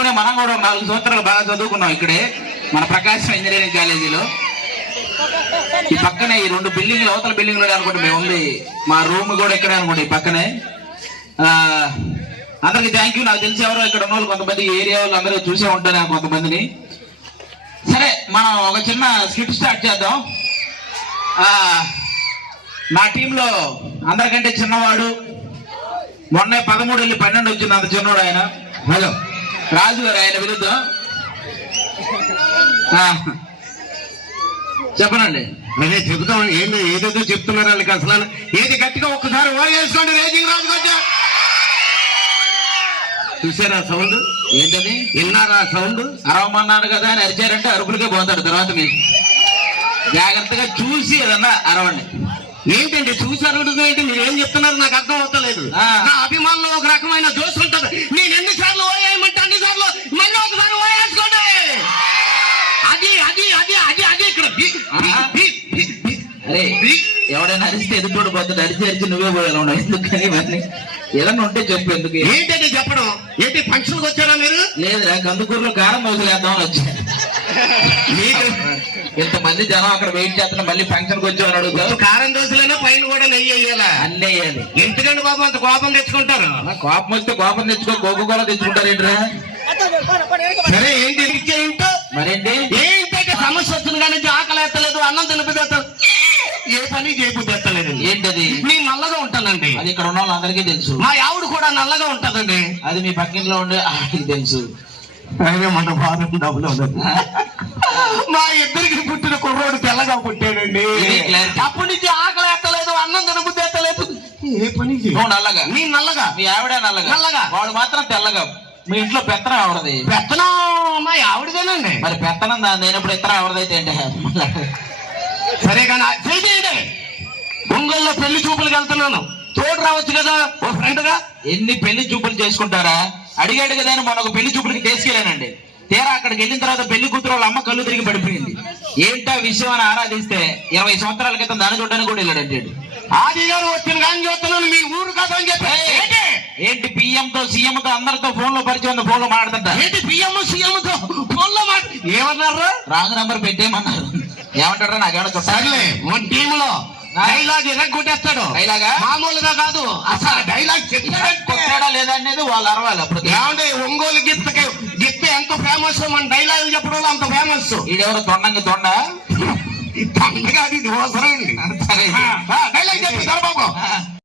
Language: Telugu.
చదువుకునే మనం కూడా 4 సంవత్సరాలు బాగా చదువుకున్నాం ఇక్కడే మన ప్రకాశం ఇంజనీరింగ్ కాలేజీలో. ఈ పక్కనే ఈ 2 బిల్డింగ్లు అవతల బిల్డింగ్ లో అనుకోండి మేము ఉంది, మా రూమ్ కూడా ఇక్కడే అనుకోండి ఈ పక్కనే. అందరికి థ్యాంక్ యూ. నాకు తెలిసి ఎవరో ఇక్కడ ఉన్న వాళ్ళు కొంతమంది ఏరియా వాళ్ళు అందరూ చూసే ఉంటారు కొంతమందిని. సరే మనం ఒక చిన్న స్కిట్ స్టార్ట్ చేద్దాం. నా టీంలో అందరికంటే చిన్నవాడు, మొన్న 13 వెళ్ళి 12 వచ్చింది, అంత చిన్నవాడు ఆయన. హలో రాజు గారు, ఆయన విరుద్ధం చెప్పనండి. అదే చెబుతాం. ఏంటి ఏదేదో చెప్తున్నారు వాళ్ళకి, అసలు ఏది గట్టిగా ఒక్కసారి ఓ వేసుకోండి. రేజింగ్ రాజు గారు చూసారా సౌండ్? ఏంటది విన్నారా సౌండ్? అరవమన్నాడు కదా అని అరిచారంటే అరుపులకే పోతాడు తర్వాత. మీరు జాగ్రత్తగా చూసి ఏదన్నా అరవండి. ఏంటండి చూసారు ఏంటి? మీరు ఏం చెప్తున్నారు నాకు అర్థం అవుతలేదు. నా అభిమానంలో ఒక రకమైన జోష్ ఉంటుంది. నేను ఎన్నిసార్లు ఓయేయమంటే అన్నిసార్లు మళ్ళీ ఒకసారి ఓయేసుకోండి. అది అది అది అది అది ఇక్కడ అరే ఎవడైనా అరిస్తే ఎదుటి పోతాడు. అరిచి నువ్వే పోయాలి. ఎందుకని ఇవన్నీ ఏదన్నా ఉంటే చెప్పు. ఎందుకు ఏంటంటే చెప్పడం ఏంటి? ఫంక్షన్కి వచ్చారా మీరు? లేదురా, కందుకూరులో కారం మోసలేద్దామని వచ్చాను. ఇంతమంది జనం అక్కడ వెయిట్ చేస్తున్నా, మళ్ళీ ఫంక్షన్కి వచ్చామని అడుగుతావు. కారం దోశలైనా పైన కూడా నెయ్యి వేయాలా? అన్నీ వేయాలి. ఎందుకండి బాబు అంత కోపం తెచ్చుకుంటారు? కోపం వస్తే కోపం తెచ్చుకో, కోపం కూడా తెచ్చుకుంటారు ఏంట్రా? సరే ఏంటి ఏంటో మరేంటి? ఏంటంటే సమస్య వస్తుంది కానీ ఆకలి ఎత్తలేదు, అన్నం తినబుద్ధి, ఏ పని చేయబుద్ధి ఎత్తలేదు. ఏంటది? నేను నల్లగా ఉంటానండి. అది ఇక్కడ ఉన్న వాళ్ళందరికీ తెలుసు. మా ఆవిడ కూడా నల్లగా ఉంటదండి. అది మీ పక్కింట్లో ఉండే ఆవిడకి తెలుసు. అదే మన బాధ డబ్బులు. మా ఇద్దరికి పుట్టిన కుర్రోడు తెల్లగా పుట్టాడండి. అప్పటి నుంచి ఆకలి ఎత్తలేదు, అన్నం తినబుద్ధి ఎత్తలేదు, ఏ పని నల్లగా. నీ నల్లగా, మీ ఆవిడ నల్లగా. నల్లగా, వాడు మాత్రం తెల్లగా. మీ ఇంట్లో పెత్తనం ఎవరిది? పెత్తనం మా ఆవిడదేనండి. మరి పెత్తనం దాని నేనప్పుడు ఇత్తనం ఎవరిదైతే ఏంటి? సరే కానీ చేయండి. ఒంగోలులో పెళ్లి చూపులకు వెళ్తున్నాను, తోడు రావచ్చు కదా ఓ ఫ్రెండ్ గా. ఎన్ని పెళ్లి చూపులు చేసుకుంటారా? అడిగాడు కదా అని మొన్న ఒక పెళ్లి చూపులకి తీసుకెళ్ళానండి. తీరా అక్కడికి వెళ్ళిన తర్వాత పెళ్లి కూతురు వాళ్ళ అమ్మ కళ్ళు తిరిగి పడిపోయింది. ఏంటో విషయం అని ఆరాధిస్తే 20 సంవత్సరాల క్రితం దాని చూడడానికి కూడా వెళ్ళాడంటాడు. ఆది గారు వచ్చిన కానీ చూస్తున్నాను మీ ఊరు కదా అని చెప్పి. ఏంటి పిఎంతో సీఎంతో అందరితో ఫోన్ లో పరిచయం ఉంది, ఫోన్ లో మాట్లాడుతుంటా. ఏంటి పిఎం సీఎంతో ఫోన్ లో ఏమన్నారు? రాంగ్ నంబర్ పెట్టేయమన్నారు. ఏమంటారా? నాకేమన్నా చూడాలి. మన టీంలో డైలాగ్ ఎరగొట్టేస్తాడు. డైలాగా మామూలుగా కాదు, అసలు డైలాగ్ కొట్టాడా లేదా అనేది వాళ్ళు అరవాలి. అప్పుడు ఏమంటే ఒంగోలు గిత్త ఎంత ఫేమస్, మన డైలాగ్ చెప్పడం అంత ఫేమస్. ఈడెవరు తొండంగి తొండ పండగ అది అవసరం. డైలాగ్ చెప్పి బాబు.